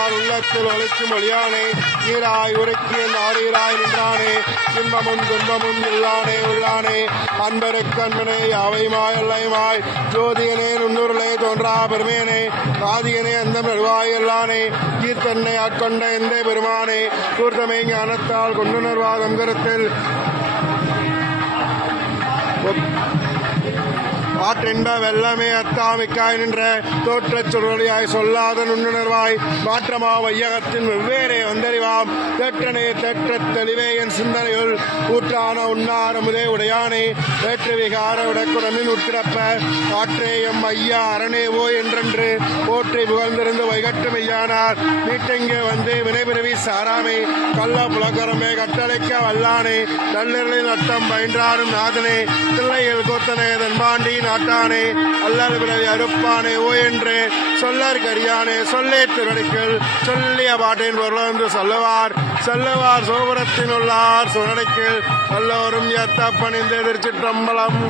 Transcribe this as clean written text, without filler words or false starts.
உள்ளார் உள்ளத்தில் ஒழிக்கும் ஒளியானே நீராய் உரைக்கிய நாரீராய் நின்றானே இன்பமும் துன்பமும் இல்லானே உள்ளானே அன்பருக்கு அன்பனே யாவையுமாய் எல்லையுமாய் ஜோதியனே நுண்ணுருளே தோன்றா பெருமேனே ஆதியனே அந்த பெருவாய் எல்லானே ஈர்த்தன்னை ஆட்கொண்ட எந்த பெருமானே கூர்த்தமை ஞானத்தால் கொண்டுணர்வாதம் கருத்தில் ஆற்றின்ப வெள்ளமே அத்தாமிக்காய் நின்ற தோற்றச் சுடலியாய் சொல்லாத நுண்ணுணர்வாய் மாற்றமா வையகத்தின் வெவ்வேறே வந்தறிவாம் தேற்றனே தேற்றத் தெளிவே என் சிந்தனையுள் ஊற்றான உண்ணாரமுதே உடையானே வேற்று விகார விடக்குடனில் உட்கிடப்ப காற்றேயம் ஐயா அரணேவோ என்றென்று போற்றி புகழ்ந்திருந்து வைகட்டு மெய்யானார் நீட்டெங்கே வந்து வினைபிறவி சாராமே கள்ள புலகரமே கட்டளைக்க வல்லானே நல்லிரலின் அட்டம் பயின்றாடும் நாதனே தில்லையில் கோத்தனே தன்பாண்டி நாட்டானே அல்லல் பிறவி அறுப்பானே ஓ என்று சொல்லற் கரியானே சொல்லே திருவடிக்குள் சொல்லிய பாட்டின் பொருள் என்று சொல்லுவார் சோபுரத்தின் உள்ளார் சுழடைக்கில் எல்லோரும் ஏத்த பணிந்து திருச்சிற்றம்பலம்.